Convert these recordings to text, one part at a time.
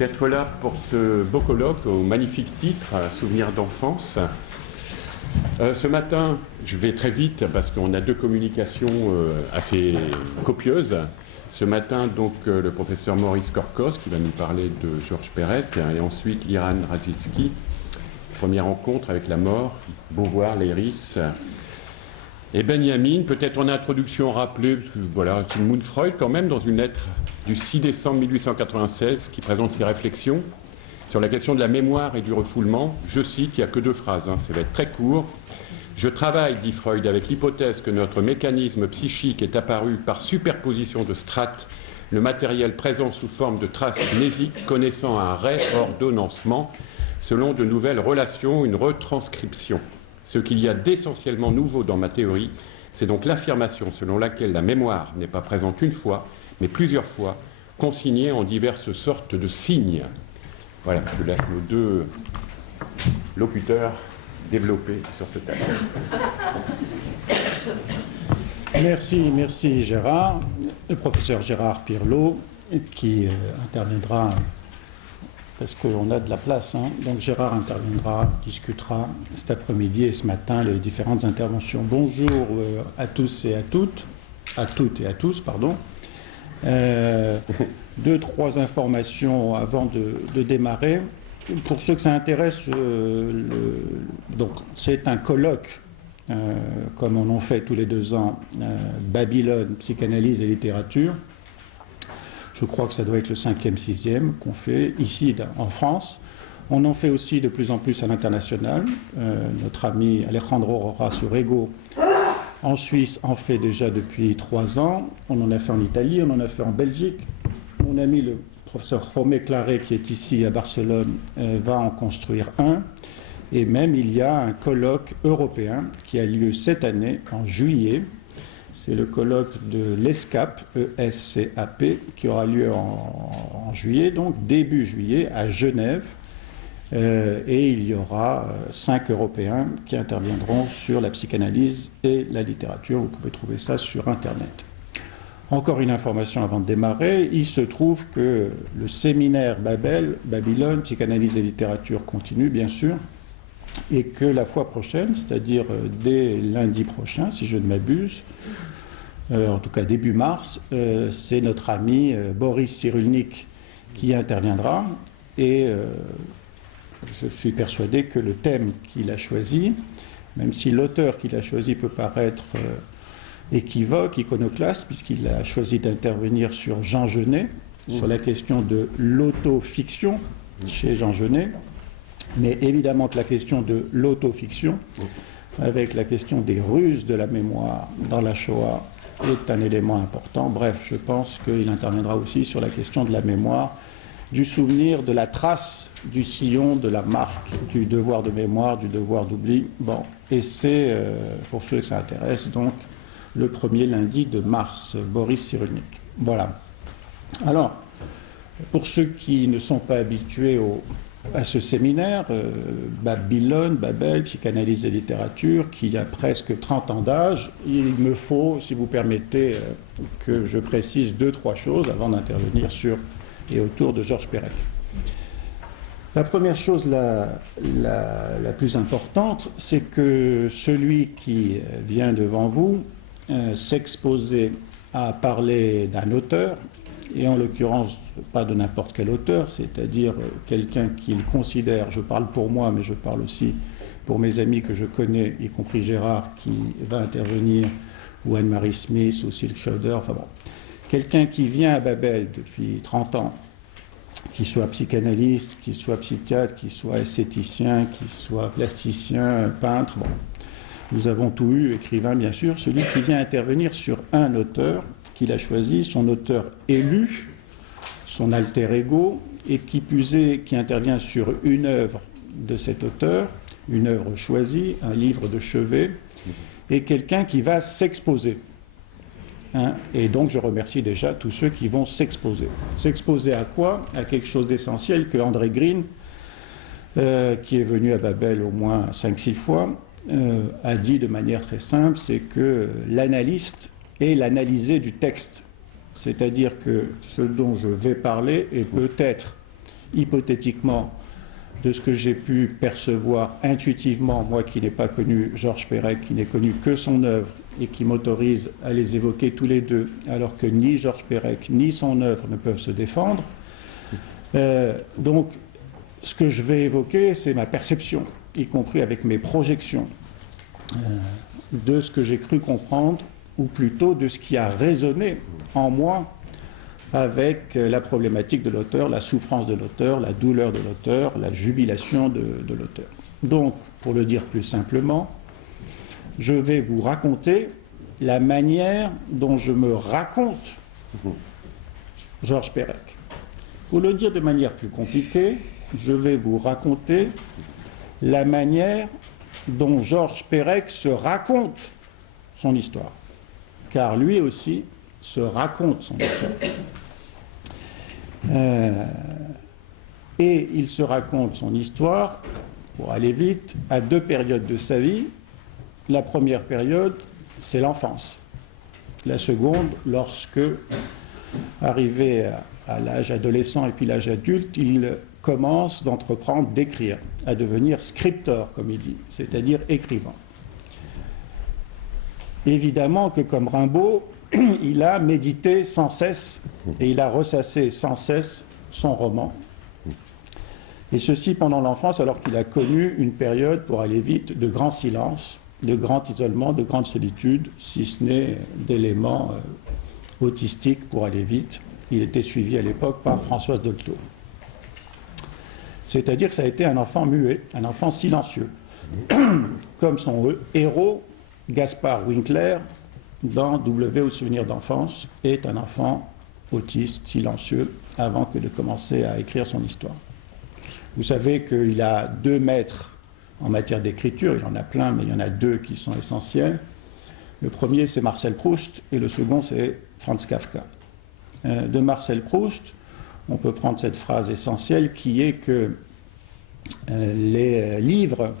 d'être là pour ce beau colloque au magnifique titre « Souvenirs d'enfance ». Ce matin, je vais très vite parce qu'on a deux communications assez copieuses. Ce matin, donc, le professeur Maurice Korkos qui va nous parler de Georges Perec et ensuite Liran Razitsky. Première rencontre avec la mort, Beauvoir, Léris et Benjamin. Peut-être en introduction rappeler, parce que voilà, Sigmund Freud quand même, dans une lettre du 6 décembre 1896 qui présente ses réflexions sur la question de la mémoire et du refoulement. Je cite, il n'y a que deux phrases, ça va être très court. « Je travaille, dit Freud, avec l'hypothèse que notre mécanisme psychique est apparu par superposition de strates, le matériel présent sous forme de traces mnésiques connaissant un réordonnancement selon de nouvelles relations, une retranscription. Ce qu'il y a d'essentiellement nouveau dans ma théorie, c'est donc l'affirmation selon laquelle la mémoire n'est pas présente une fois, mais plusieurs fois, consignée en diverses sortes de signes. » Voilà, je laisse nos deux locuteurs développer sur ce thème. Merci Gérard. Le professeur Gérard Pirlot qui interviendra, parce qu'on a de la place, donc Gérard interviendra, discutera cet après-midi et ce matin les différentes interventions. Bonjour à tous et à toutes et à tous, pardon. Deux, trois informations avant de démarrer. Pour ceux que ça intéresse, donc c'est un colloque, comme on en fait tous les 2 ans, Babylone, psychanalyse et littérature. Je crois que ça doit être le 5e, 6e qu'on fait ici en France. On en fait aussi de plus en plus à l'international. Notre ami Alejandro Rojas Urrego en Suisse en fait déjà depuis 3 ans. On en a fait en Italie, on en a fait en Belgique. Mon ami le professeur Jaume Claré, qui est ici à Barcelone, va en construire un. Et même il y a un colloque européen qui a lieu cette année, en juillet. C'est le colloque de l'ESCAP, E-S-C-A-P, qui aura lieu en juillet, donc début juillet, à Genève. Et il y aura 5 Européens qui interviendront sur la psychanalyse et la littérature. Vous pouvez trouver ça sur Internet. Encore une information avant de démarrer, il se trouve que le séminaire Babylone, psychanalyse et littérature continue, bien sûr, et que la fois prochaine, c'est-à-dire dès lundi prochain, si je ne m'abuse, en tout cas début mars, c'est notre ami Boris Cyrulnik qui interviendra, et je suis persuadé que le thème qu'il a choisi, même si l'auteur qu'il a choisi peut paraître équivoque, iconoclaste, puisqu'il a choisi d'intervenir sur Jean Genet, sur la question de l'autofiction chez Jean Genet, mais évidemment que la question de l'autofiction, avec la question des ruses de la mémoire dans la Shoah, est un élément important. Bref, je pense qu'il interviendra aussi sur la question de la mémoire, du souvenir, de la trace, du sillon, de la marque, du devoir de mémoire, du devoir d'oubli. Bon, et c'est, pour ceux que ça intéresse, donc, le premier lundi de mars, Boris Cyrulnik. Voilà. Alors, pour ceux qui ne sont pas habitués à ce séminaire, Babylone, Babel, psychanalyse et littérature, qui a presque 30 ans d'âge, il me faut, si vous permettez, que je précise 2-3 choses avant d'intervenir sur et autour de Georges Perec. La première chose la plus importante, c'est que celui qui vient devant vous s'exposer à parler d'un auteur, et en l'occurrence pas de n'importe quel auteur, c'est-à-dire quelqu'un qu'il considère, je parle pour moi, mais je parle aussi pour mes amis que je connais, y compris Gérard qui va intervenir, ou Anne-Marie Smith, ou Silk Schauder, enfin bon, quelqu'un qui vient à Babel depuis 30 ans, qui soit psychanalyste, qui soit psychiatre, qui soit esthéticien, qui soit plasticien, peintre, bon. Nous avons tout eu, écrivain bien sûr, celui qui vient intervenir sur un auteur qu'il a choisi, son auteur élu, son alter ego, et qui plus est, qui intervient sur une œuvre de cet auteur, une œuvre choisie, un livre de chevet, et quelqu'un qui va s'exposer. Et donc je remercie déjà tous ceux qui vont s'exposer. S'exposer à quoi? À quelque chose d'essentiel que André Green, qui est venu à Babel au moins 5-6 fois, a dit de manière très simple, c'est que l'analyste est l'analysé du texte. C'est-à-dire que ce dont je vais parler est peut-être hypothétiquement, de ce que j'ai pu percevoir intuitivement, moi qui n'ai pas connu Georges Perec, qui n'ai connu que son œuvre et qui m'autorise à les évoquer tous les deux, alors que ni Georges Perec ni son œuvre ne peuvent se défendre. Donc, ce que je vais évoquer, c'est ma perception, y compris avec mes projections, de ce que j'ai cru comprendre, ou plutôt de ce qui a résonné en moi avec la problématique de l'auteur, la souffrance de l'auteur, la douleur de l'auteur, la jubilation de l'auteur. Donc, pour le dire plus simplement, je vais vous raconter la manière dont je me raconte Georges Perec. Pour le dire de manière plus compliquée, je vais vous raconter la manière dont Georges Perec se raconte son histoire. Car lui aussi se raconte son histoire. Et il se raconte son histoire, pour aller vite, à deux périodes de sa vie. La première période, c'est l'enfance. La seconde, lorsque, arrivé à l'âge adolescent et puis l'âge adulte, il commence d'entreprendre d'écrire, à devenir scripteur, comme il dit, c'est-à-dire écrivain. Évidemment que comme Rimbaud, il a médité sans cesse et il a ressassé sans cesse son roman. Et ceci pendant l'enfance, alors qu'il a connu une période, pour aller vite, de grand silence, de grand isolement, de grande solitude, si ce n'est d'éléments autistiques, pour aller vite. Il était suivi à l'époque par Françoise Dolto. C'est-à-dire que ça a été un enfant muet, un enfant silencieux, comme son héros, Gaspard Winkler, dans W au souvenir d'enfance, est un enfant autiste, silencieux, avant que de commencer à écrire son histoire. Vous savez qu'il a deux maîtres en matière d'écriture, il y en a plein, mais il y en a deux qui sont essentiels. Le premier, c'est Marcel Proust, et le second, c'est Franz Kafka. De Marcel Proust, on peut prendre cette phrase essentielle qui est que les livres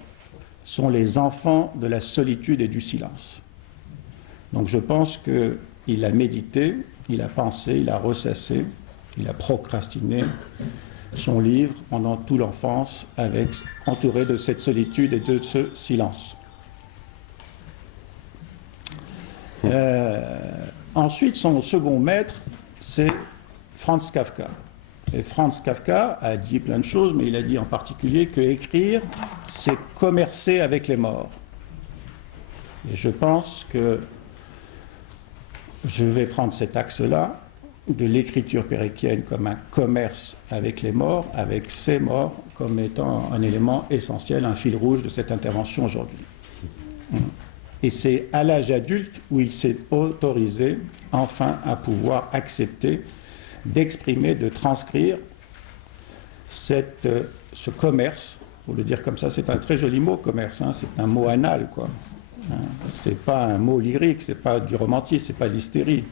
sont les enfants de la solitude et du silence. Donc je pense qu'il a médité, il a pensé, il a ressassé, il a procrastiné son livre pendant toute l'enfance, entouré de cette solitude et de ce silence. Ensuite, son second maître, c'est Franz Kafka. Et Franz Kafka a dit plein de choses, mais il a dit en particulier que écrire, c'est commercer avec les morts. Et je pense que je vais prendre cet axe-là, de l'écriture péréquienne comme un commerce avec les morts, avec ces morts comme étant un élément essentiel, un fil rouge de cette intervention aujourd'hui. Et c'est à l'âge adulte où il s'est autorisé enfin à pouvoir accepter d'exprimer, de transcrire ce commerce, pour le dire comme ça, c'est un très joli mot, commerce, hein, c'est un mot anal, quoi. C'est pas un mot lyrique, c'est pas du romantisme, c'est pas de l'hystérie,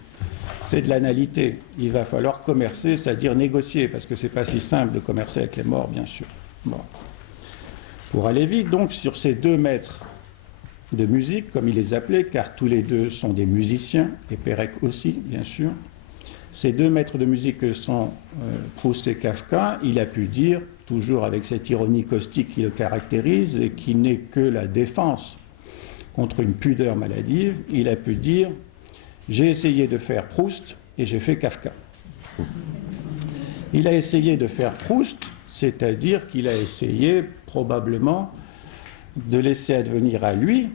c'est de l'analité. Il va falloir commercer, c'est-à-dire négocier, parce que c'est pas si simple de commercer avec les morts, bien sûr. Bon. Pour aller vite, donc, sur ces deux maîtres de musique, comme il les appelait, car tous les deux sont des musiciens, et Perec aussi, bien sûr. Ces deux maîtres de musique que sont Proust et Kafka, il a pu dire, toujours avec cette ironie caustique qui le caractérise et qui n'est que la défense contre une pudeur maladive, il a pu dire « j'ai essayé de faire Proust et j'ai fait Kafka ». Il a essayé de faire Proust, c'est-à-dire qu'il a essayé probablement de laisser advenir à lui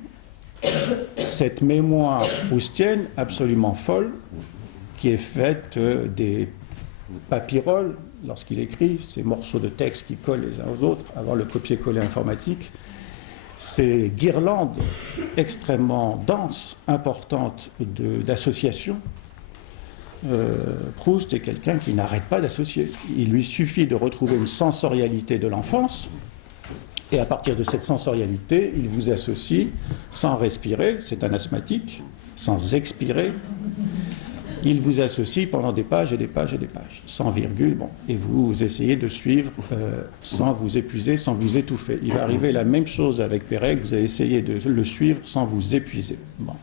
cette mémoire proustienne absolument folle qui est faite des papyroles lorsqu'il écrit, ces morceaux de texte qui collent les uns aux autres avant le copier-coller informatique, ces guirlandes extrêmement denses, importantes d'associations. Proust est quelqu'un qui n'arrête pas d'associer. Il lui suffit de retrouver une sensorialité de l'enfance, et à partir de cette sensorialité, il vous associe, sans respirer, c'est un asthmatique, sans expirer, il vous associe pendant des pages et des pages et des pages, sans virgule, bon, et vous essayez de suivre sans vous épuiser, sans vous étouffer. Il va arriver la même chose avec Perec, vous allez essayer de le suivre sans vous épuiser. Bon.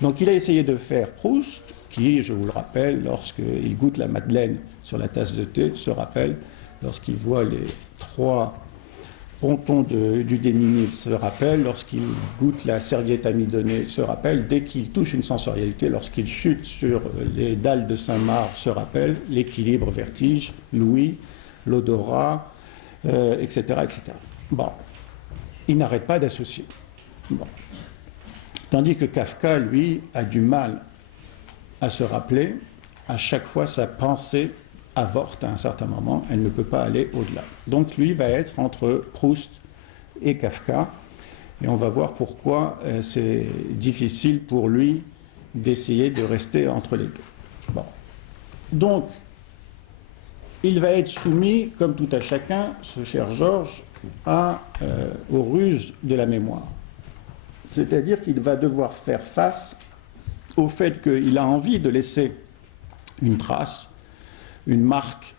Donc il a essayé de faire Proust, qui, je vous le rappelle, lorsqu'il goûte la madeleine sur la tasse de thé, se rappelle, lorsqu'il voit les 3 pontons du déminil, se rappelle, lorsqu'il goûte la serviette amidonnée, se rappelle, dès qu'il touche une sensorialité, lorsqu'il chute sur les dalles de Saint-Marc, se rappelle, l'équilibre, vertige, l'ouïe, l'odorat, etc., etc. Bon, il n'arrête pas d'associer. Bon. Tandis que Kafka, lui, a du mal à se rappeler. À chaque fois, sa pensée avorte à un certain moment, elle ne peut pas aller au-delà. Donc lui va être entre Proust et Kafka, et on va voir pourquoi c'est difficile pour lui d'essayer de rester entre les deux. Bon. Donc, il va être soumis, comme tout à chacun, ce cher Georges, aux ruses de la mémoire. C'est-à-dire qu'il va devoir faire face au fait qu'il a envie de laisser une trace, une marque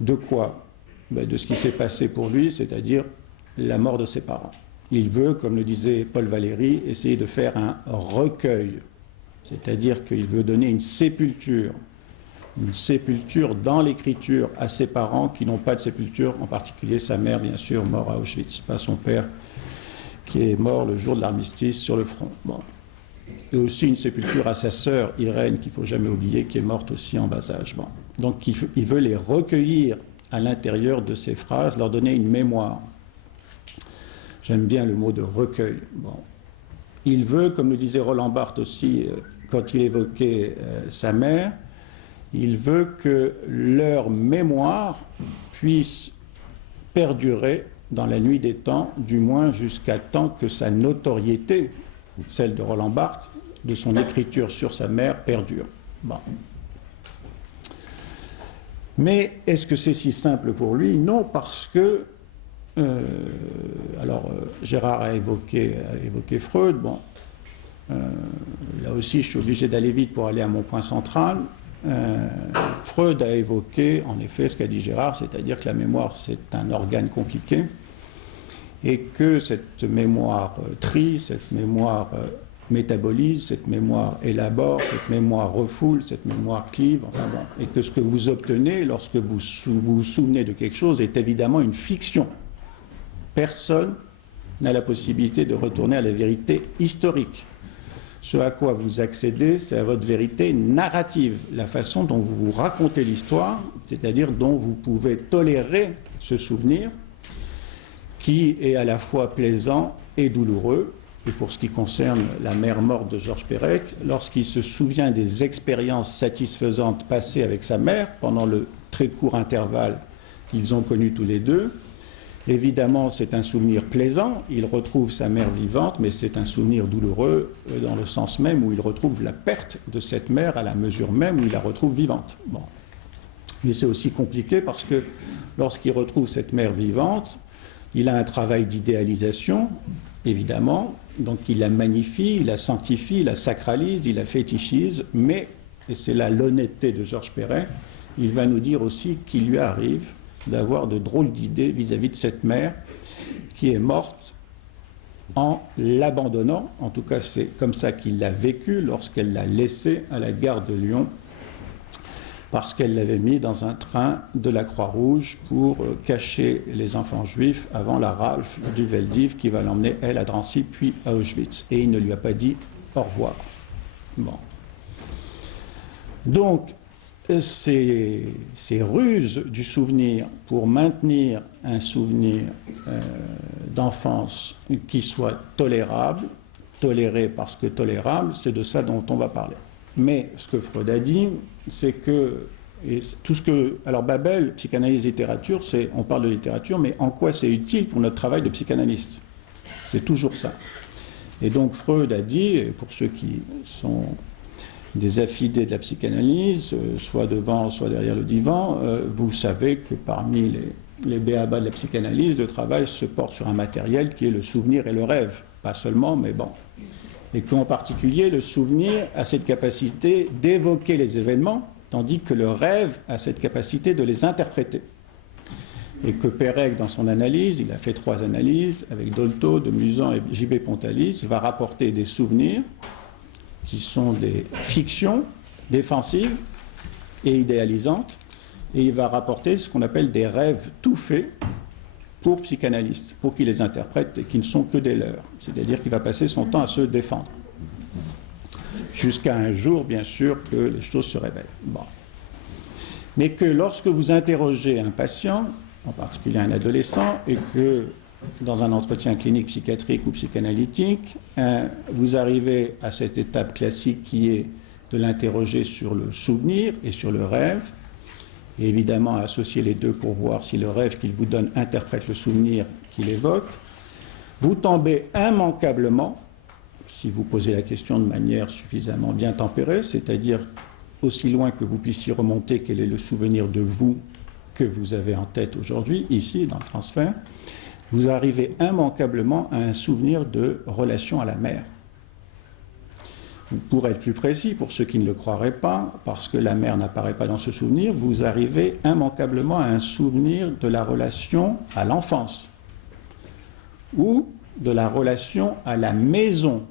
de quoi? De ce qui s'est passé pour lui, c'est-à-dire la mort de ses parents. Il veut, comme le disait Paul Valéry, essayer de faire un recueil, c'est-à-dire qu'il veut donner une sépulture dans l'écriture à ses parents qui n'ont pas de sépulture, en particulier sa mère, bien sûr, mort à Auschwitz, pas son père, qui est mort le jour de l'armistice sur le front. Bon. Et aussi une sépulture à sa sœur Irène, qu'il ne faut jamais oublier, qui est morte aussi en bas âge. Bon. Donc il veut les recueillir à l'intérieur de ces phrases, leur donner une mémoire. J'aime bien le mot de recueil. Bon. Il veut, comme le disait Roland Barthes aussi, quand il évoquait sa mère, il veut que leur mémoire puisse perdurer dans la nuit des temps, du moins jusqu'à temps que sa notoriété, celle de Roland Barthes, de son écriture sur sa mère, perdure. Bon. Mais est-ce que c'est si simple pour lui? Non, parce que Gérard a évoqué Freud. Bon, là aussi, je suis obligé d'aller vite pour aller à mon point central. Freud a évoqué, en effet, ce qu'a dit Gérard, c'est-à-dire que la mémoire, c'est un organe compliqué, et que cette mémoire trie, cette mémoire métabolise, cette mémoire élabore, cette mémoire refoule, cette mémoire clive, enfin bon, et que ce que vous obtenez lorsque vous vous souvenez de quelque chose est évidemment une fiction. Personne n'a la possibilité de retourner à la vérité historique. Ce à quoi vous accédez, c'est à votre vérité narrative, la façon dont vous vous racontez l'histoire, c'est-à-dire dont vous pouvez tolérer ce souvenir qui est à la fois plaisant et douloureux. Et pour ce qui concerne la mère morte de Georges Perec, lorsqu'il se souvient des expériences satisfaisantes passées avec sa mère pendant le très court intervalle qu'ils ont connu tous les deux, évidemment, c'est un souvenir plaisant, il retrouve sa mère vivante, mais c'est un souvenir douloureux dans le sens même où il retrouve la perte de cette mère à la mesure même où il la retrouve vivante. Bon. Mais c'est aussi compliqué parce que lorsqu'il retrouve cette mère vivante, il a un travail d'idéalisation, évidemment, donc il la magnifie, il la sanctifie, il la sacralise, il la fétichise, mais, et c'est là l'honnêteté de Georges Perec, il va nous dire aussi qu'il lui arrive d'avoir de drôles d'idées vis-à-vis de cette mère qui est morte en l'abandonnant. En tout cas, c'est comme ça qu'il l'a vécu lorsqu'elle l'a laissé à la gare de Lyon parce qu'elle l'avait mis dans un train de la Croix-Rouge pour cacher les enfants juifs avant la rafle du Veldiv qui va l'emmener, elle, à Drancy, puis à Auschwitz. Et il ne lui a pas dit au revoir. Bon. Donc, ces ruses du souvenir pour maintenir un souvenir d'enfance qui soit tolérable, toléré parce que tolérable, c'est de ça dont on va parler. Mais ce que Freud a dit, c'est que, et tout ce que, alors Babel, psychanalyse, littérature, on parle de littérature, mais en quoi c'est utile pour notre travail de psychanalyste? C'est toujours ça. Et donc Freud a dit, et pour ceux qui sont des affidés de la psychanalyse, soit devant, soit derrière le divan, vous savez que parmi les b.a.-ba de la psychanalyse, le travail se porte sur un matériel qui est le souvenir et le rêve. Pas seulement, mais bon. Et qu'en particulier, le souvenir a cette capacité d'évoquer les événements, tandis que le rêve a cette capacité de les interpréter. Et que Perec, dans son analyse, il a fait 3 analyses, avec Dolto, de Musan et J.B. Pontalis, va rapporter des souvenirs qui sont des fictions défensive et idéalisante, et il va rapporter ce qu'on appelle des rêves tout faits pour psychanalystes, pour qu'ils les interprètent et qui ne sont que des leurs. C'est-à-dire qu'il va passer son temps à se défendre. Jusqu'à un jour, bien sûr, que les choses se révèlent. Bon. Mais que lorsque vous interrogez un patient, en particulier un adolescent, et que dans un entretien clinique psychiatrique ou psychanalytique, vous arrivez à cette étape classique qui est de l'interroger sur le souvenir et sur le rêve, et évidemment à associer les deux pour voir si le rêve qu'il vous donne interprète le souvenir qu'il évoque, vous tombez immanquablement, si vous posez la question de manière suffisamment bien tempérée, c'est-à-dire aussi loin que vous puissiez remonter quel est le souvenir de vous que vous avez en tête aujourd'hui, ici, dans le transfert, vous arrivez immanquablement à un souvenir de relation à la mère. Pour être plus précis, pour ceux qui ne le croiraient pas, parce que la mère n'apparaît pas dans ce souvenir, vous arrivez immanquablement à un souvenir de la relation à l'enfance ou de la relation à la maison,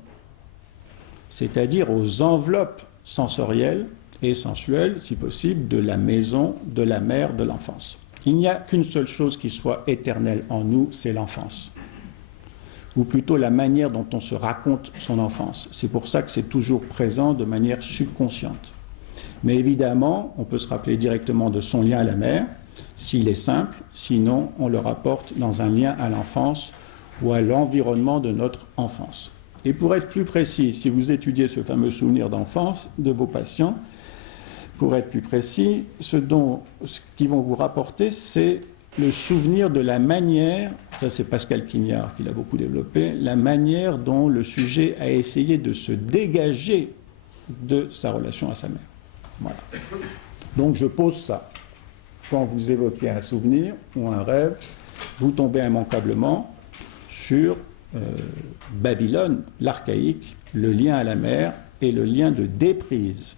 c'est-à-dire aux enveloppes sensorielles et sensuelles, si possible, de la maison, de la mère, de l'enfance. Il n'y a qu'une seule chose qui soit éternelle en nous, c'est l'enfance. Ou plutôt la manière dont on se raconte son enfance. C'est pour ça que c'est toujours présent de manière subconsciente. Mais évidemment, on peut se rappeler directement de son lien à la mère, s'il est simple, sinon on le rapporte dans un lien à l'enfance ou à l'environnement de notre enfance. Et pour être plus précis, si vous étudiez ce fameux souvenir d'enfance de vos patients, pour être plus précis, ce qu'ils vont vous rapporter, c'est le souvenir de la manière, ça c'est Pascal Quignard qui l'a beaucoup développé, la manière dont le sujet a essayé de se dégager de sa relation à sa mère. Voilà. Donc je pose ça. Quand vous évoquez un souvenir ou un rêve, vous tombez immanquablement sur Babylone, l'archaïque, le lien à la mère et le lien de déprise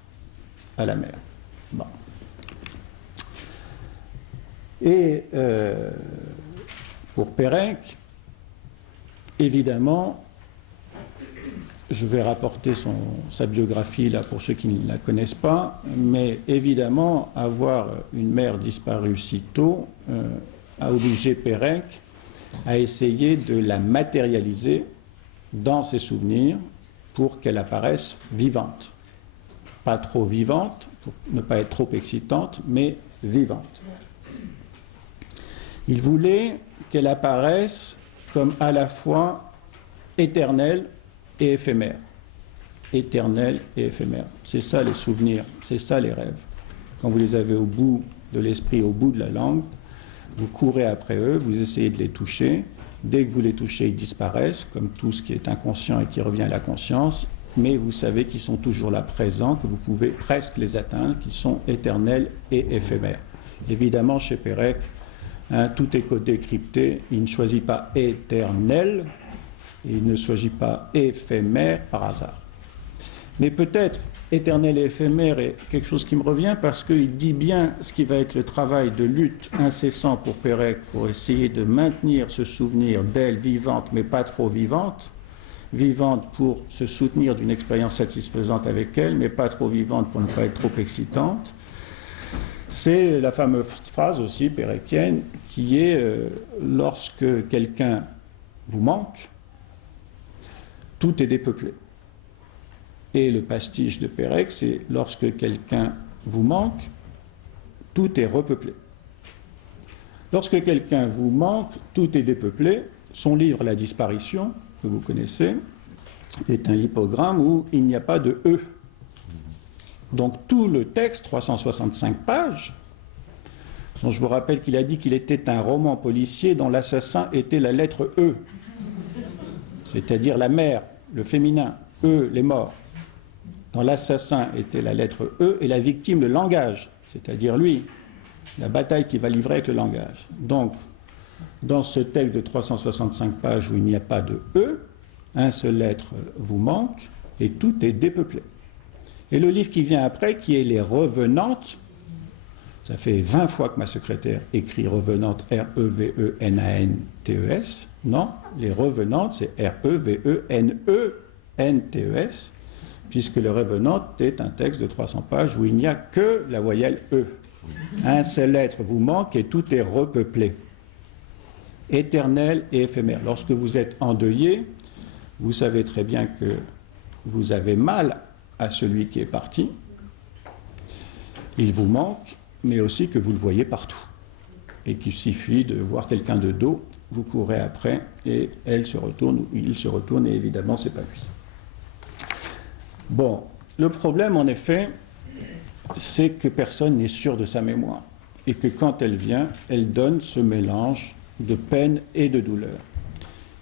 à la mère. Bon. Et pour Pérec, évidemment, je vais rapporter sa biographie là pour ceux qui ne la connaissent pas, mais évidemment, avoir une mère disparue si tôt a obligé Pérec à essayer de la matérialiser dans ses souvenirs pour qu'elle apparaisse vivante. Pas trop vivante, pour ne pas être trop excitante, mais vivante. Il voulait qu'elle apparaisse comme à la fois éternelle et éphémère. Éternelle et éphémère. C'est ça les souvenirs, c'est ça les rêves. Quand vous les avez au bout de l'esprit, au bout de la langue, vous courez après eux, vous essayez de les toucher. Dès que vous les touchez, ils disparaissent, comme tout ce qui est inconscient et qui revient à la conscience. Mais vous savez qu'ils sont toujours là présents, que vous pouvez presque les atteindre, qu'ils sont éternels et éphémères. Évidemment, chez Pérec, tout est codé, crypté. Il ne choisit pas éternel, et il ne choisit pas éphémère par hasard. Mais peut-être éternel et éphémère est quelque chose qui me revient parce qu'il dit bien ce qui va être le travail de lutte incessant pour Pérec pour essayer de maintenir ce souvenir d'elle vivante, mais pas trop vivante. Vivante pour se soutenir d'une expérience satisfaisante avec elle, mais pas trop vivante pour ne pas être trop excitante. C'est la fameuse phrase aussi pérécienne qui est lorsque quelqu'un vous manque, tout est dépeuplé. Et le pastiche de Pérec, c'est lorsque quelqu'un vous manque, tout est repeuplé. Lorsque quelqu'un vous manque, tout est dépeuplé. Son livre La disparition, que vous connaissez, est un hypogramme où il n'y a pas de E. Donc tout le texte, 365 pages, dont je vous rappelle qu'il a dit qu'il était un roman policier dont l'assassin était la lettre E, c'est-à-dire la mère, le féminin, E, les morts. Dans l'assassin était la lettre E et la victime le langage, c'est-à-dire lui, la bataille qu'il va livrer avec le langage. Donc, dans ce texte de 365 pages où il n'y a pas de E, un seul lettre vous manque et tout est dépeuplé. Et le livre qui vient après, qui est Les Revenantes, ça fait 20 fois que ma secrétaire écrit Revenantes, R-E-V-E-N-A-N-T-E-S. Non, Les Revenantes, c'est R-E-V-E-N-E-N-T-E-S. puisque le Revenant est un texte de 300 pages où il n'y a que la voyelle E. Un seul être vous manque et tout est repeuplé. Éternel et éphémère. Lorsque vous êtes endeuillé, vous savez très bien que vous avez mal à celui qui est parti. Il vous manque, mais aussi que vous le voyez partout. Et qu'il suffit de voir quelqu'un de dos, vous courez après, et elle se retourne, ou il se retourne, et évidemment, c'est pas lui. Bon, le problème, en effet, c'est que personne n'est sûr de sa mémoire. Et que quand elle vient, elle donne ce mélange de peine et de douleur.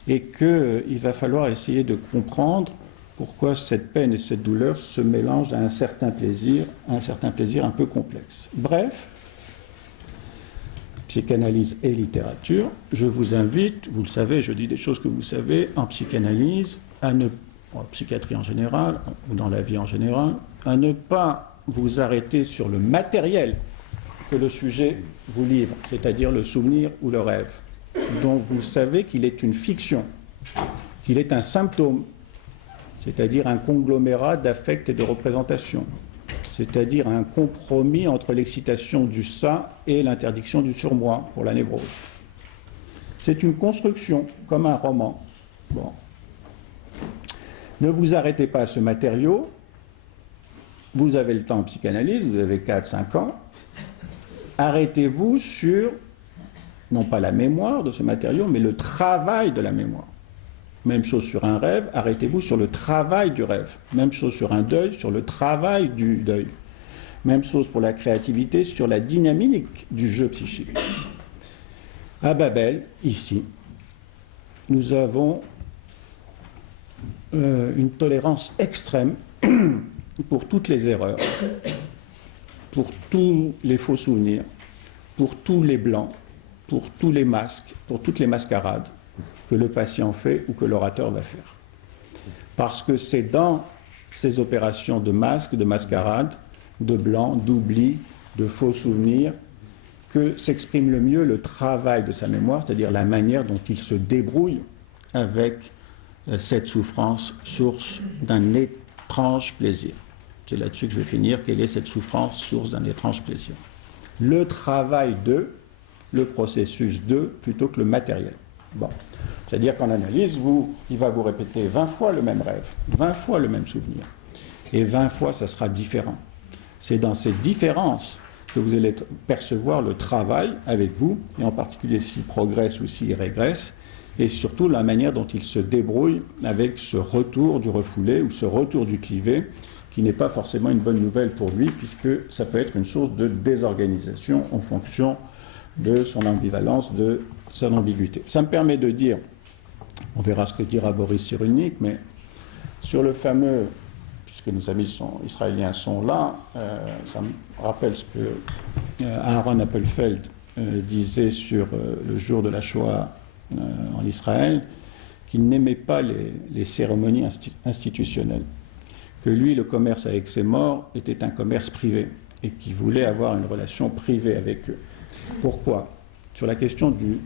Et qu'il va falloir essayer de comprendre pourquoi cette peine et cette douleur se mélangent à un certain plaisir un peu complexe. Bref, psychanalyse et littérature, je vous invite, vous le savez, je dis des choses que vous savez, en psychanalyse, en psychiatrie en général, ou dans la vie en général, à ne pas vous arrêter sur le matériel que le sujet vous livre, c'est-à-dire le souvenir ou le rêve, dont vous savez qu'il est une fiction, qu'il est un symptôme, c'est-à-dire un conglomérat d'affects et de représentations, c'est-à-dire un compromis entre l'excitation du ça et l'interdiction du surmoi pour la névrose. C'est une construction, comme un roman. Bon. Ne vous arrêtez pas à ce matériau. Vous avez le temps en psychanalyse, vous avez 4-5 ans. Arrêtez-vous sur, non pas la mémoire de ce matériau, mais le travail de la mémoire. Même chose sur un rêve, arrêtez-vous sur le travail du rêve. Même chose sur un deuil, sur le travail du deuil. Même chose pour la créativité, sur la dynamique du jeu psychique. À Babel, ici, nous avons une tolérance extrême pour toutes les erreurs, pour tous les faux souvenirs, pour tous les blancs, pour tous les masques, pour toutes les mascarades que le patient fait ou que l'orateur va faire. Parce que c'est dans ces opérations de masque, de mascarade, de blanc, d'oubli, de faux souvenirs, que s'exprime le mieux le travail de sa mémoire, c'est-à-dire la manière dont il se débrouille avec cette souffrance, source d'un étrange plaisir. C'est là-dessus que je vais finir. Quelle est cette souffrance, source d'un étrange plaisir? Le travail de, le processus de, plutôt que le matériel. Bon. C'est-à-dire qu'en analyse, il va vous répéter 20 fois le même rêve, 20 fois le même souvenir. Et 20 fois, ça sera différent. C'est dans ces différences que vous allez percevoir le travail avec vous, et en particulier s'il progresse ou s'il régresse, et surtout la manière dont il se débrouille avec ce retour du refoulé ou ce retour du clivé, qui n'est pas forcément une bonne nouvelle pour lui, puisque ça peut être une source de désorganisation en fonction de son ambivalence, de son ambiguïté. Ça me permet de dire, on verra ce que dira Boris Cyrulnik, mais sur le fameux, puisque nos amis israéliens sont là, ça me rappelle ce que Aaron Appelfeld disait sur le jour de la Shoah en Israël, qu'il n'aimait pas les cérémonies institutionnelles, que lui, le commerce avec ses morts était un commerce privé, et qu'il voulait avoir une relation privée avec eux. Pourquoi? Sur la question du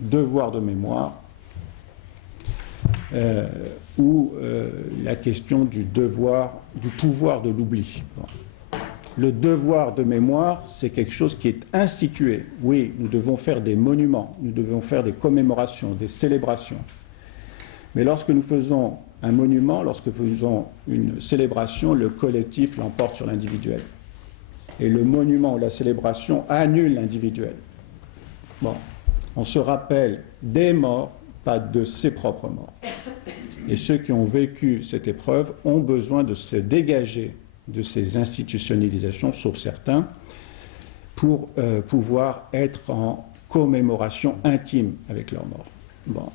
devoir de mémoire, ou la question du pouvoir de l'oubli. Bon. Le devoir de mémoire, c'est quelque chose qui est institué. Oui, nous devons faire des monuments, nous devons faire des commémorations, des célébrations. Mais lorsque nous faisons un monument, lorsque nous faisons une célébration, le collectif l'emporte sur l'individuel. Et le monument ou la célébration annule l'individuel. Bon, on se rappelle des morts, pas de ses propres morts. Et ceux qui ont vécu cette épreuve ont besoin de se dégager de ces institutionnalisations, sauf certains, pour pouvoir être en commémoration intime avec leurs morts. Bon.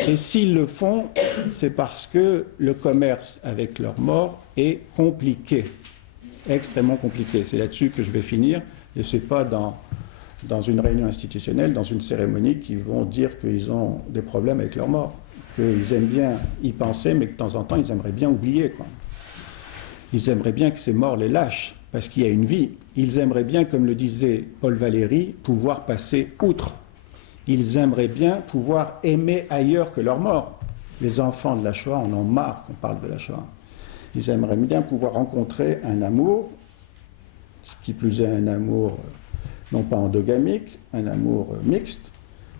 Et s'ils le font, c'est parce que le commerce avec leurs morts est compliqué, extrêmement compliqué. C'est là-dessus que je vais finir, et ce n'est pas dans une réunion institutionnelle, dans une cérémonie, qu'ils vont dire qu'ils ont des problèmes avec leurs morts, qu'ils aiment bien y penser, mais que de temps en temps, ils aimeraient bien oublier, quoi. Ils aimeraient bien que ces morts les lâchent, parce qu'il y a une vie. Ils aimeraient bien, comme le disait Paul Valéry, pouvoir passer outre. Ils aimeraient bien pouvoir aimer ailleurs que leur mort. Les enfants de la Shoah en ont marre qu'on parle de la Shoah. Ils aimeraient bien pouvoir rencontrer un amour, ce qui plus est un amour non pas endogamique, un amour mixte,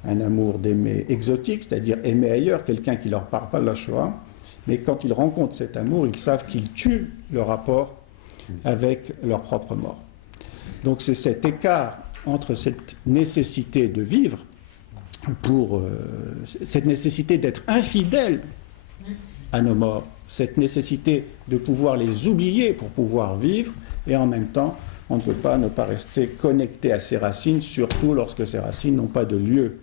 un amour d'aimer exotique, c'est-à-dire aimer ailleurs, quelqu'un qui ne leur parle pas de la Shoah, mais quand ils rencontrent cet amour, ils savent qu'ils tuent le rapport avec leur propre mort. Donc c'est cet écart entre cette nécessité de vivre, cette nécessité d'être infidèle à nos morts, cette nécessité de pouvoir les oublier pour pouvoir vivre, et en même temps, on ne peut pas ne pas rester connecté à ses racines, surtout lorsque ces racines n'ont pas de lieu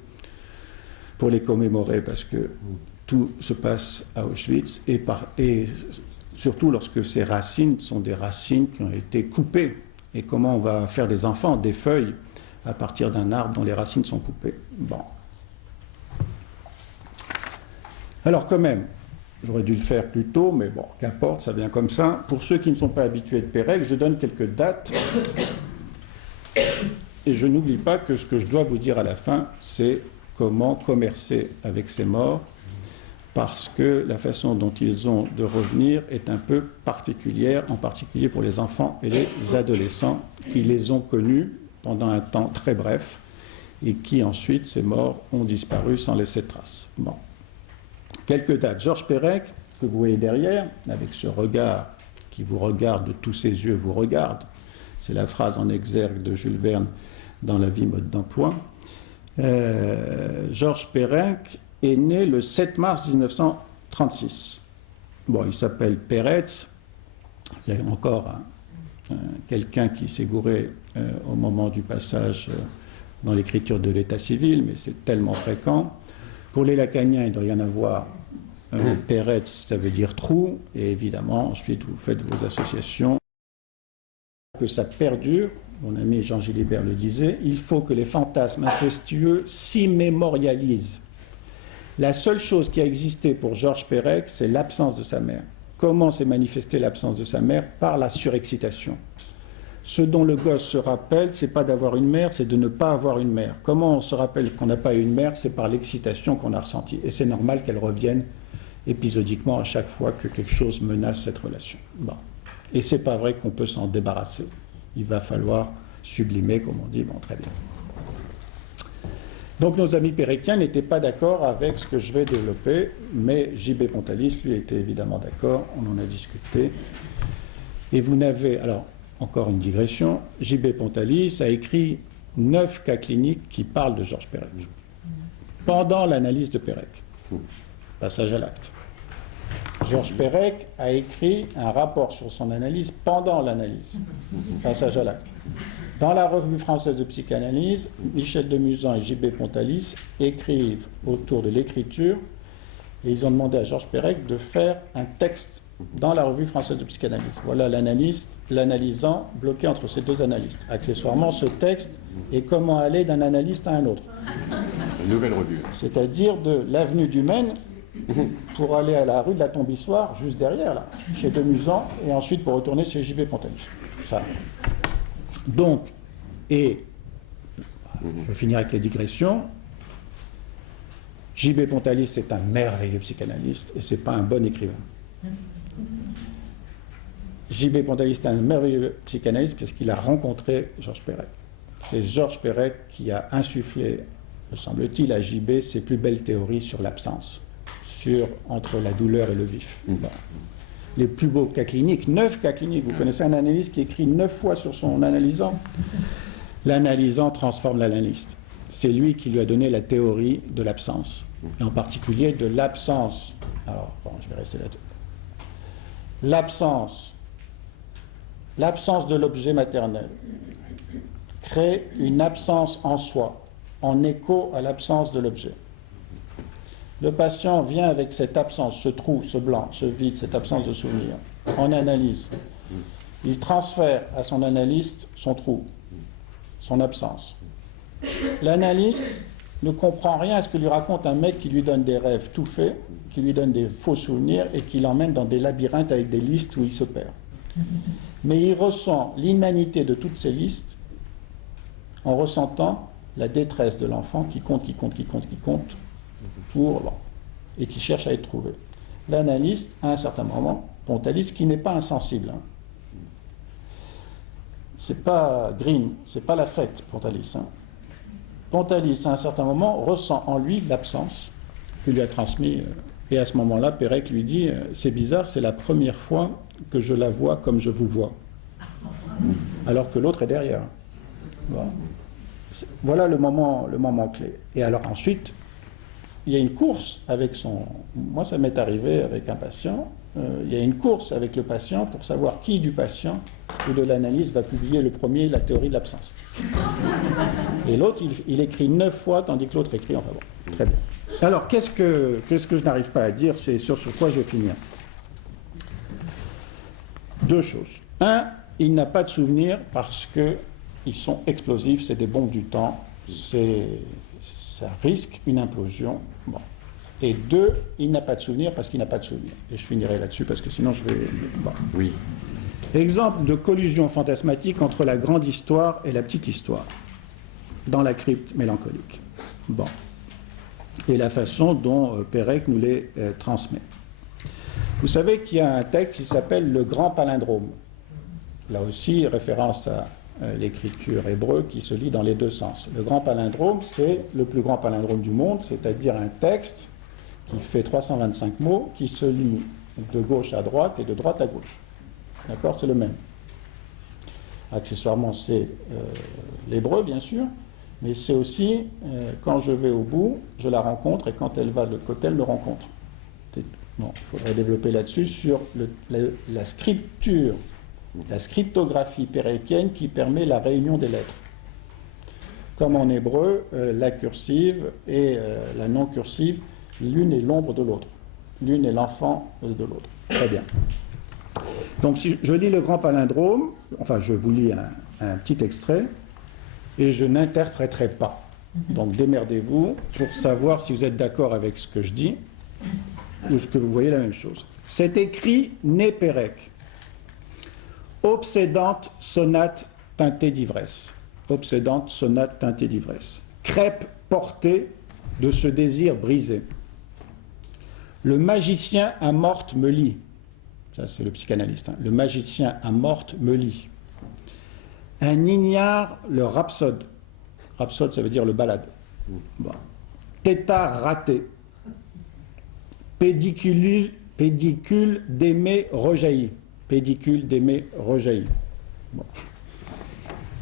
pour les commémorer, parce que tout se passe à Auschwitz, et surtout lorsque ces racines sont des racines qui ont été coupées. Et comment on va faire des enfants, des feuilles, à partir d'un arbre dont les racines sont coupées. Bon. Alors quand même, j'aurais dû le faire plus tôt, mais bon, qu'importe, ça vient comme ça. Pour ceux qui ne sont pas habitués de Pérec, je donne quelques dates. Et je n'oublie pas que ce que je dois vous dire à la fin, c'est comment commercer avec ces morts, parce que la façon dont ils ont de revenir est un peu particulière, en particulier pour les enfants et les adolescents qui les ont connus pendant un temps très bref et qui ensuite, ces morts, ont disparu sans laisser de traces. Bon. Quelques dates. Georges Perec, que vous voyez derrière, avec ce regard qui vous regarde, de tous ses yeux vous regarde, c'est la phrase en exergue de Jules Verne dans La vie mode d'emploi. Georges Perec est né le 7 mars 1936. Bon, il s'appelle Peretz. Il y a encore quelqu'un qui s'est gouré au moment du passage dans l'écriture de l'état civil, mais c'est tellement fréquent. Pour les lacaniens, il doit y en avoir. Peretz, ça veut dire trou, et évidemment, ensuite, vous faites vos associations. Que ça perdure, mon ami Jean Gilibert le disait, il faut que les fantasmes incestueux s'immémorialisent. La seule chose qui a existé pour Georges Perec, c'est l'absence de sa mère. Comment s'est manifestée l'absence de sa mère? Par la surexcitation. Ce dont le gosse se rappelle, c'est pas d'avoir une mère, c'est de ne pas avoir une mère. Comment on se rappelle qu'on n'a pas une mère? C'est par l'excitation qu'on a ressentie. Et c'est normal qu'elle revienne épisodiquement à chaque fois que quelque chose menace cette relation. Bon. Et c'est pas vrai qu'on peut s'en débarrasser. Il va falloir sublimer, comme on dit. Bon, très bien. Donc nos amis péréquiens n'étaient pas d'accord avec ce que je vais développer, mais J.B. Pontalis, lui, était évidemment d'accord, on en a discuté. Et vous n'avez, alors, encore une digression, J.B. Pontalis a écrit 9 cas cliniques qui parlent de Georges Perec, pendant l'analyse de Perec. Passage à l'acte. Georges Perec a écrit un rapport sur son analyse pendant l'analyse. Passage à l'acte. Dans la Revue française de psychanalyse, Michel Demuzan et J.B. Pontalis écrivent autour de l'écriture et ils ont demandé à Georges Perec de faire un texte dans la Revue française de psychanalyse. Voilà l'analysant bloqué entre ces deux analystes. Accessoirement, ce texte est comment aller d'un analyste à un autre. Une nouvelle revue. C'est-à-dire de l'avenue du Maine pour aller à la rue de la Tombissoire, juste derrière, là, chez Demuzan, et ensuite pour retourner chez J.B. Pontalis. Ça. Donc, et je vais finir avec les digressions. J.B. Pontalis est un merveilleux psychanalyste et ce n'est pas un bon écrivain. J.B. Pontalis est un merveilleux psychanalyste parce qu'il a rencontré Georges Perec. C'est Georges Perec qui a insufflé, me semble-t-il, à J.B. ses plus belles théories sur l'absence, entre la douleur et le vif. Bon. Les plus beaux cas cliniques, 9 cas cliniques. Vous connaissez un analyste qui écrit 9 fois sur son analysant. L'analysant transforme l'analyste. C'est lui qui lui a donné la théorie de l'absence, et en particulier de l'absence. Alors, bon, je vais rester là-dessus. L'absence de l'objet maternel crée une absence en soi, en écho à l'absence de l'objet. Le patient vient avec cette absence, ce trou, ce blanc, ce vide, cette absence de souvenir, en analyse. Il transfère à son analyste son trou, son absence. L'analyste ne comprend rien à ce que lui raconte un mec qui lui donne des rêves tout faits, qui lui donne des faux souvenirs et qui l'emmène dans des labyrinthes avec des listes où il se perd. Mais il ressent l'inanité de toutes ces listes en ressentant la détresse de l'enfant qui compte et qui cherche à être trouvé. L'analyste, à un certain moment, Pontalis, qui n'est pas insensible. Hein. C'est pas Green, c'est pas l'affect, Pontalis. Hein. Pontalis, à un certain moment, ressent en lui l'absence que lui a transmis. Et à ce moment-là, Pérec lui dit c'est bizarre, c'est la première fois que je la vois comme je vous vois. Alors que l'autre est derrière. Voilà le moment clé. Et alors ensuite, il y a une course avec son... Moi, ça m'est arrivé avec un patient. Il y a une course avec le patient pour savoir qui du patient ou de l'analyse va publier le premier la théorie de l'absence. Et l'autre, il écrit 9 fois, tandis que l'autre écrit... Enfin bon, très bien. Alors, qu'est-ce que je n'arrive pas à dire? C'est sur quoi je vais finir. 2 choses. 1, il n'a pas de souvenir parce qu'ils sont explosifs, c'est des bombes du temps, ça risque une implosion. Bon. Et 2, il n'a pas de souvenir parce qu'il n'a pas de souvenir. Et je finirai là-dessus parce que sinon je vais... Bon. Oui. Exemple de collusion fantasmatique entre la grande histoire et la petite histoire dans la crypte mélancolique. Bon. Et la façon dont Pérec nous les transmet. Vous savez qu'il y a un texte qui s'appelle le Grand Palindrome. Là aussi, référence à l'écriture hébreu qui se lit dans les 2 sens. Le Grand Palindrome, c'est le plus grand palindrome du monde, c'est-à-dire un texte qui fait 325 mots, qui se lit de gauche à droite et de droite à gauche. D'accord? C'est le même. Accessoirement, c'est l'hébreu, bien sûr, mais c'est aussi, quand je vais au bout, je la rencontre, et quand elle va de l'autre côté, elle me rencontre. Bon, il faudrait développer là-dessus sur la scripture, la scriptographie péréquienne qui permet la réunion des lettres. Comme en hébreu, la cursive et la non-cursive, l'une est l'ombre de l'autre. L'une est l'enfant de l'autre. Très bien. Donc si je lis le Grand Palindrome, enfin je vous lis un petit extrait, et je n'interpréterai pas. Donc démerdez-vous pour savoir si vous êtes d'accord avec ce que je dis, ou ce que vous voyez la même chose. C'est écrit né Pérec. Obsédante sonate teintée d'ivresse. Obsédante sonate teintée d'ivresse. Crêpe portée de ce désir brisé. Le magicien à morte me lie. Ça, c'est le psychanalyste. Hein. Le magicien à morte me lie. Un ignare le rhapsode. Rhapsode, ça veut dire le balade. Bon. Tétard raté. Pédicule d'aimer rejaillit. Pédicule d'aimer rejaillit. Bon.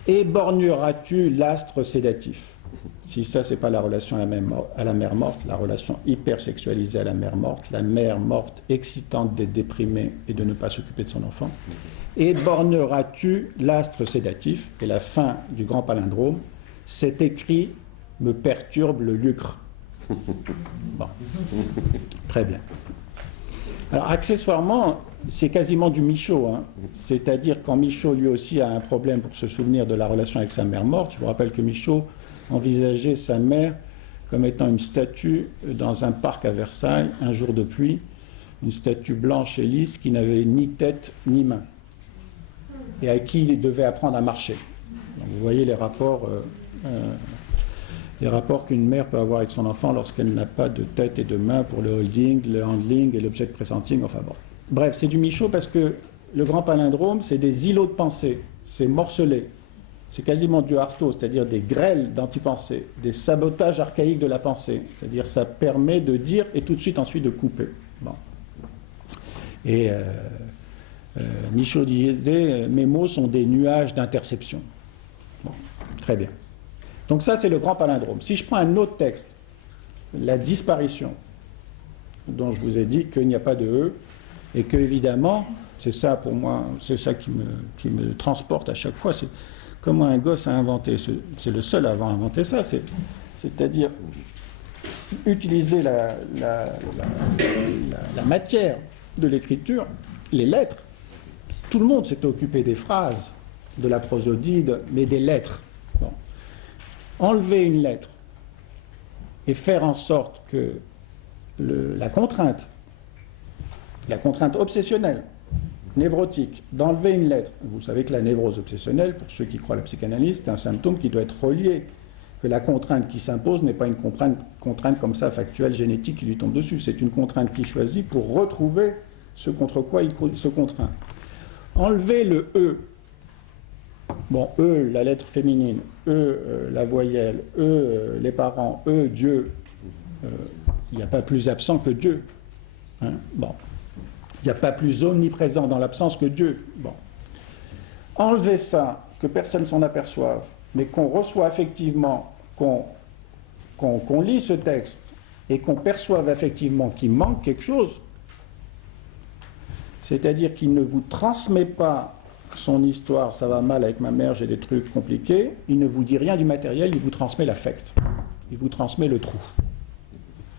Éborgneras-tu l'astre sédatif? Si ça, c'est pas la relation à la mère morte, la relation hypersexualisée à la mère morte excitante d'être déprimée et de ne pas s'occuper de son enfant. Éborgneras-tu l'astre sédatif? Et la fin du Grand Palindrome, cet écrit me perturbe le lucre. Bon. Très bien. Alors, accessoirement, c'est quasiment du Michaud. Hein. C'est-à-dire quand Michaud, lui aussi, a un problème pour se souvenir de la relation avec sa mère morte, je vous rappelle que Michaud envisageait sa mère comme étant une statue dans un parc à Versailles, un jour de pluie, une statue blanche et lisse qui n'avait ni tête ni main, et à qui il devait apprendre à marcher. Donc, vous voyez les rapports qu'une mère peut avoir avec son enfant lorsqu'elle n'a pas de tête et de main pour le holding, le handling et l'objet de pressenting, enfin bon. Bref, c'est du Michaud parce que le Grand Palindrome, c'est des îlots de pensée, c'est morcelé, c'est quasiment du Artaud, c'est-à-dire des grêles d'anti-pensée, des sabotages archaïques de la pensée, c'est-à-dire ça permet de dire et tout de suite ensuite de couper. Bon. Et Michaud disait, mes mots sont des nuages d'interception. Bon, très bien. Donc ça, c'est le Grand Palindrome. Si je prends un autre texte, la disparition, dont je vous ai dit qu'il n'y a pas de E, et que évidemment, c'est ça pour moi, c'est ça qui me transporte à chaque fois, c'est comment un gosse a inventé, c'est le seul à avoir inventé ça, c'est-à-dire utiliser la matière de l'écriture, les lettres. Tout le monde s'est occupé des phrases, de la prosodie, mais des lettres. Bon. Enlever une lettre et faire en sorte que la contrainte obsessionnelle, névrotique, d'enlever une lettre. Vous savez que la névrose obsessionnelle, pour ceux qui croient à la psychanalyse, c'est un symptôme qui doit être relié, que la contrainte qui s'impose n'est pas une contrainte comme ça, factuelle, génétique, qui lui tombe dessus. C'est une contrainte qui choisit pour retrouver ce contre quoi il se contraint. Enlever le E, bon, E, la lettre féminine, E, la voyelle, E, les parents, E, Dieu, il n'y a pas plus absent que Dieu. Hein, bon. Il n'y a pas plus omniprésent dans l'absence que Dieu. Bon. Enlever ça, que personne s'en aperçoive, mais qu'on reçoit effectivement, qu'on lit ce texte et qu'on perçoive effectivement qu'il manque quelque chose, c'est-à-dire qu'il ne vous transmet pas son histoire, ça va mal avec ma mère, j'ai des trucs compliqués, il ne vous dit rien du matériel, il vous transmet l'affect, il vous transmet le trou.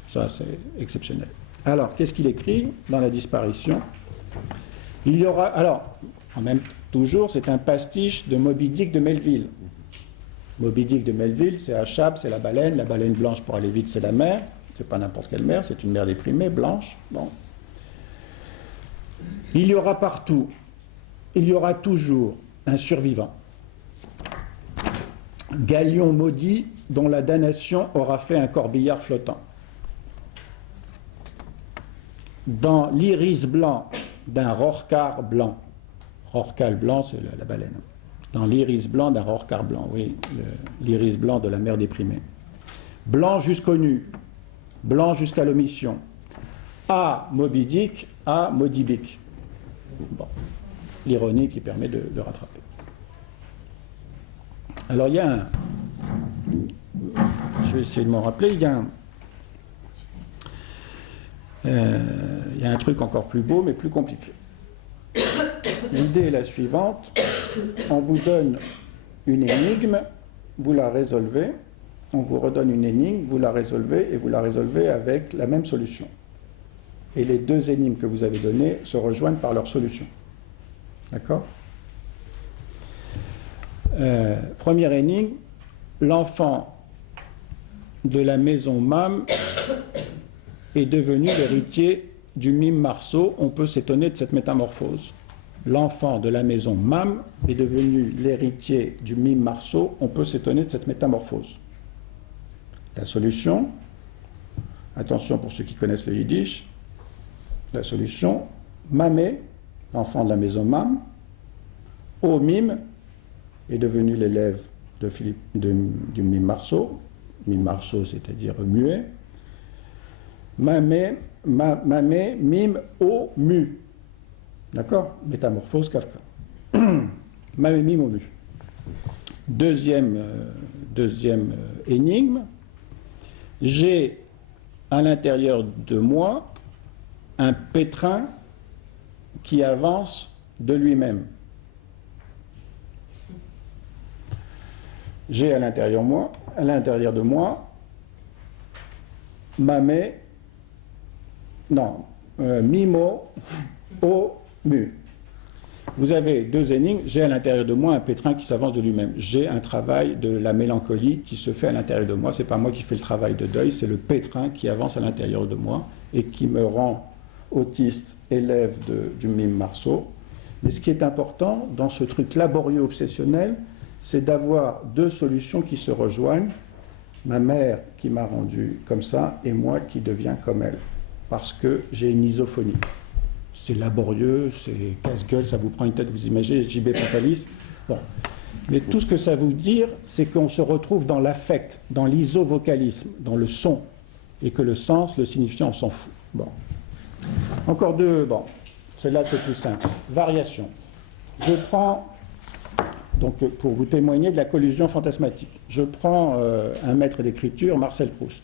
Ça, c'est exceptionnel. Alors, qu'est-ce qu'il écrit dans la disparition? Il y aura, alors, en même toujours, c'est un pastiche de Moby Dick de Melville. Moby Dick de Melville, c'est Achab, c'est la baleine blanche pour aller vite, c'est la mer, c'est pas n'importe quelle mer, c'est une mer déprimée, blanche, bon. Il y aura partout, il y aura toujours un survivant. Galion maudit dont la damnation aura fait un corbillard flottant. Dans l'iris blanc d'un rorqual blanc. Rorqual blanc, c'est la baleine. Dans l'iris blanc d'un rorqual blanc, oui, l'iris blanc de la mer déprimée. Blanc jusqu'au nu, blanc jusqu'à l'omission. A Moby Dick, A Moby Dick. Bon, l'ironie qui permet de rattraper. Alors il y a un... Je vais essayer de m'en rappeler, il y a un truc encore plus beau mais plus compliqué. L'idée est la suivante, on vous donne une énigme, vous la résolvez, on vous redonne une énigme, vous la résolvez et vous la résolvez avec la même solution. Et les deux énigmes que vous avez données se rejoignent par leur solution. D'accord ? Première énigme, l'enfant de la maison Mam est devenu l'héritier du mime Marceau. On peut s'étonner de cette métamorphose. L'enfant de la maison Mam est devenu l'héritier du mime Marceau. On peut s'étonner de cette métamorphose. La solution, attention pour ceux qui connaissent le yiddish, la solution, Mamé, l'enfant de la maison Mam, au mime, est devenu l'élève du mime Marceau. Mime Marceau, c'est-à-dire muet. Mamé, mime, au, mu. D'accord? Métamorphose Kafka. Mamé, mime, au, mu. Deuxième énigme. J'ai à l'intérieur de moi un pétrin qui avance de lui-même. J'ai à l'intérieur de moi Mamé, non, Mimo, O, Mu. Vous avez deux énigmes. J'ai à l'intérieur de moi un pétrin qui s'avance de lui-même. J'ai un travail de la mélancolie qui se fait à l'intérieur de moi. Ce n'est pas moi qui fais le travail de deuil, c'est le pétrin qui avance à l'intérieur de moi et qui me rend autiste, élève du mime Marceau. Mais ce qui est important dans ce truc laborieux obsessionnel, c'est d'avoir deux solutions qui se rejoignent. Ma mère qui m'a rendu comme ça et moi qui deviens comme elle. Parce que j'ai une isophonie. C'est laborieux, c'est casse-gueule, ça vous prend une tête, vous imaginez, JB Pantalis. Bon. Mais tout ce que ça veut dire, c'est qu'on se retrouve dans l'affect, dans l'isovocalisme, dans le son, et que le sens, le signifiant, on s'en fout. Bon. Encore deux, bon, celle-là c'est plus simple. Variation. Je prends, donc pour vous témoigner de la collusion fantasmatique, je prends un maître d'écriture, Marcel Proust.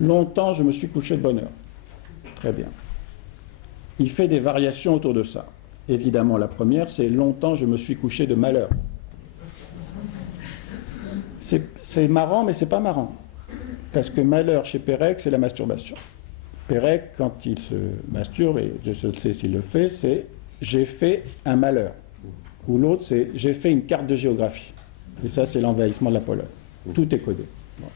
Longtemps, je me suis couché de bonne heure. Très bien. Il fait des variations autour de ça. Évidemment, la première, c'est longtemps je me suis couché de malheur. C'est marrant, mais c'est pas marrant. Parce que malheur chez Pérec, c'est la masturbation. Pérec, quand il se masturbe, et je sais s'il le fait, c'est j'ai fait un malheur. Ou l'autre, c'est j'ai fait une carte de géographie. Et ça, c'est l'envahissement de la Pologne. Tout est codé. Bon.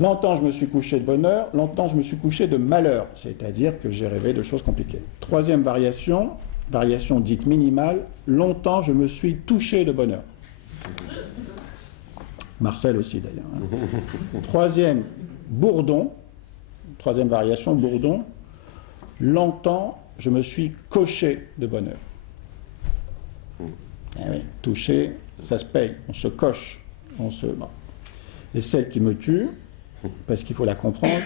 Longtemps, je me suis couché de bonheur, longtemps, je me suis couché de malheur, c'est-à-dire que j'ai rêvé de choses compliquées. Troisième variation dite minimale, longtemps, je me suis touché de bonheur. Marcel aussi, d'ailleurs. Hein. Troisième, bourdon. Troisième variation, bourdon. Longtemps, je me suis coché de bonheur. Eh oui, toucher, ça se paye, on se coche. Bon. Et celle qui me tue, parce qu'il faut la comprendre,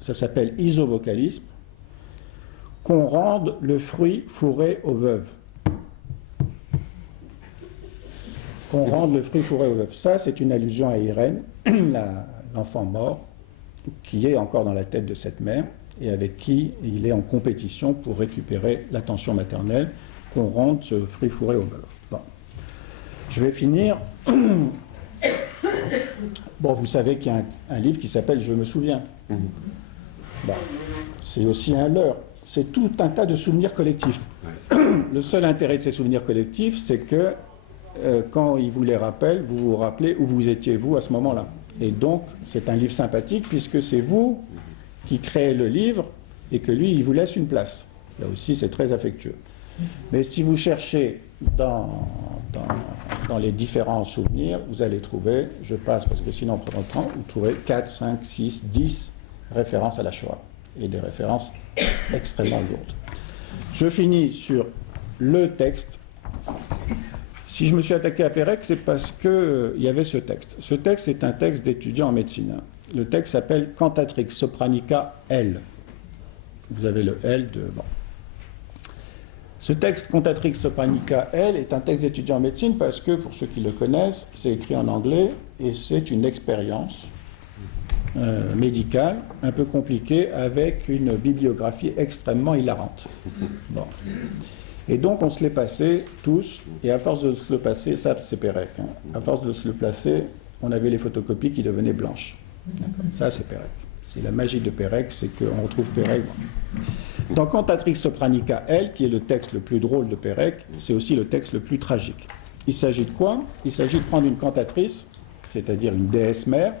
ça s'appelle isovocalisme, qu'on rende le fruit fourré aux veuves. Qu'on rende le fruit fourré aux veuves. Ça, c'est une allusion à Irène, l'enfant mort, qui est encore dans la tête de cette mère, et avec qui il est en compétition pour récupérer l'attention maternelle, qu'on rende ce fruit fourré aux veuves. Bon. Je vais finir. Bon, vous savez qu'il y a un livre qui s'appelle « Je me souviens ». Bon. C'est aussi un leurre. C'est tout un tas de souvenirs collectifs. Le seul intérêt de ces souvenirs collectifs, c'est que quand il vous les rappelle, vous vous rappelez où vous étiez, vous, à ce moment-là. Et donc, c'est un livre sympathique, puisque c'est vous qui créez le livre et que lui, il vous laisse une place. Là aussi, c'est très affectueux. Mais si vous cherchez dans les différents souvenirs, vous allez trouver, je passe parce que sinon on prend le temps, vous trouverez 4, 5, 6, 10 références à la Shoah. Et des références extrêmement lourdes. Je finis sur le texte. Si je me suis attaqué à Pérec, c'est parce qu'il y avait ce texte. Ce texte est un texte d'étudiant en médecine. Le texte s'appelle Cantatrix Sopranica L. Vous avez le L de... Bon. Ce texte, Cantatrix Sopranica L, est un texte d'étudiant en médecine parce que, pour ceux qui le connaissent, c'est écrit en anglais et c'est une expérience médicale un peu compliquée avec une bibliographie extrêmement hilarante. Bon. Et donc on se l'est passé tous, et à force de se le passer, ça c'est Pérec, hein, à force de se le placer, on avait les photocopies qui devenaient blanches. Ça c'est Pérec. C'est la magie de Pérec, c'est qu'on retrouve Pérec. Dans Cantatrix Sopranica L, qui est le texte le plus drôle de Pérec, c'est aussi le texte le plus tragique. Il s'agit de quoi? Il s'agit de prendre une cantatrice, c'est-à-dire une déesse mère,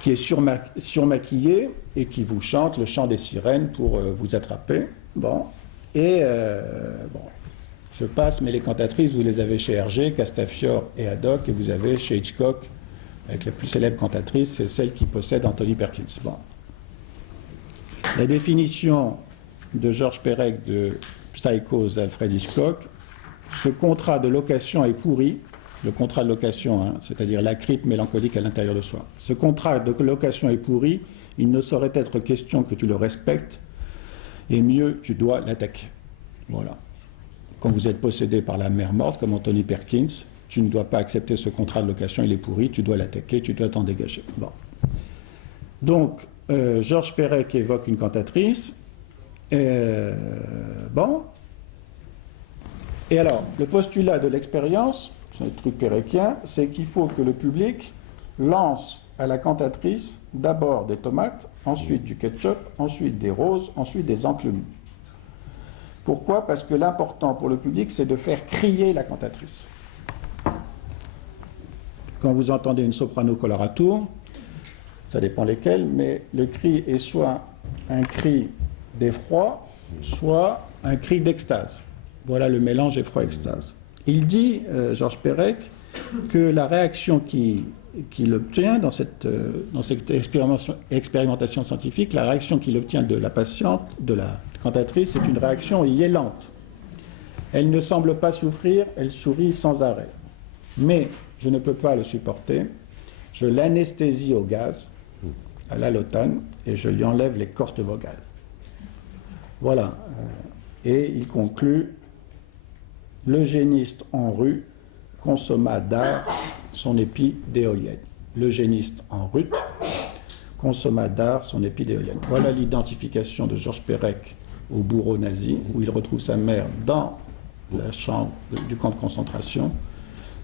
qui est surmaquillée et qui vous chante le chant des sirènes pour vous attraper. Bon. Et bon, je passe, mais les cantatrices, vous les avez chez Hergé, Castafiore et Haddock, et vous avez chez Hitchcock, avec la plus célèbre cantatrice, c'est celle qui possède Anthony Perkins. Bon. La définition de Georges Perec de Psychose d'Alfred Hitchcock, ce contrat de location est pourri. Le contrat de location, hein, c'est-à-dire la crypte mélancolique à l'intérieur de soi. Ce contrat de location est pourri, il ne saurait être question que tu le respectes, et mieux, tu dois l'attaquer. Voilà. Quand vous êtes possédé par la mère morte, comme Anthony Perkins, tu ne dois pas accepter ce contrat de location, il est pourri, tu dois l'attaquer, tu dois t'en dégager. Bon. Donc, Georges Perec évoque une cantatrice. Bon. Et alors, le postulat de l'expérience, c'est un truc péréquien, c'est qu'il faut que le public lance à la cantatrice d'abord des tomates, ensuite du ketchup, ensuite des roses, ensuite des enclumes. Pourquoi? Parce que l'important pour le public, c'est de faire crier la cantatrice. Quand vous entendez une soprano coloratour, ça dépend lesquelles, mais le cri est soit un cri d'effroi, soit un cri d'extase. Voilà le mélange effroi-extase. Il dit, Georges Perec, que la réaction qu'il obtient dans cette expérimentation scientifique, la réaction qu'il obtient de la patiente, de la cantatrice, c'est une réaction yellante. Elle ne semble pas souffrir, elle sourit sans arrêt. Mais je ne peux pas le supporter, je l'anesthésie au gaz, à l'allotane, et je lui enlève les cordes vocales. Voilà. Et il conclut: l'eugéniste en rue consomma d'art son épi d'éolienne. L'eugéniste en rut consomma d'art son épi d'éolienne. Voilà l'identification de Georges Perec au bourreau nazi, où il retrouve sa mère dans la chambre du camp de concentration.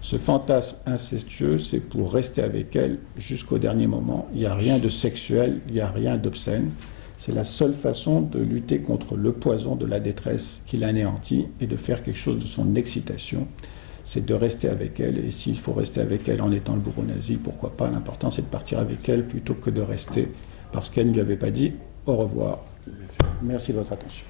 Ce fantasme incestueux, c'est pour rester avec elle jusqu'au dernier moment. Il n'y a rien de sexuel, il n'y a rien d'obscène. C'est la seule façon de lutter contre le poison de la détresse qui l'anéantit et de faire quelque chose de son excitation. C'est de rester avec elle, et s'il faut rester avec elle en étant le bourreau nazi, pourquoi pas. L'important, c'est de partir avec elle plutôt que de rester parce qu'elle ne lui avait pas dit au revoir. Merci de votre attention.